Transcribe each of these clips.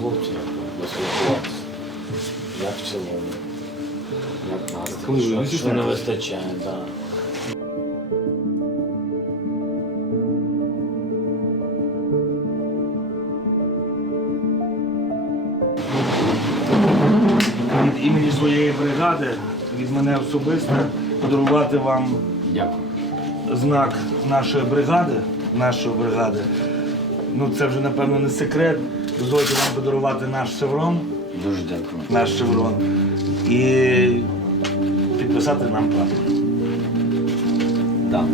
хлопців поспілкуватися. Як в цілому. Як настрій, що, що не вистачає, так. Від імені своєї бригади, від мене особисто, подарувати вам Дякую. знак нашої бригади, нашої бригади. Ну це вже напевно не секрет. Дозвольте вам подарувати наш шеврон, Дуже дякую. наш шеврон і підписати нам паспорт. Так,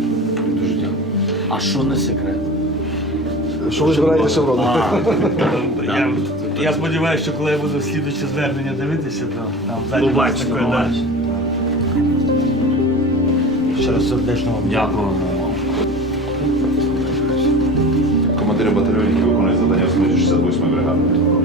дуже дякую. А що не секрет? Що ви збираєте шеврон? А, я, я сподіваюся, що коли я буду слідуюче звернення дивитися, то там Побачите, буде, да. побачите. Ще раз сердечно вам Дякую. Командири батальйонів, які виконують завдання в складі 68-ї бригади. Дякую.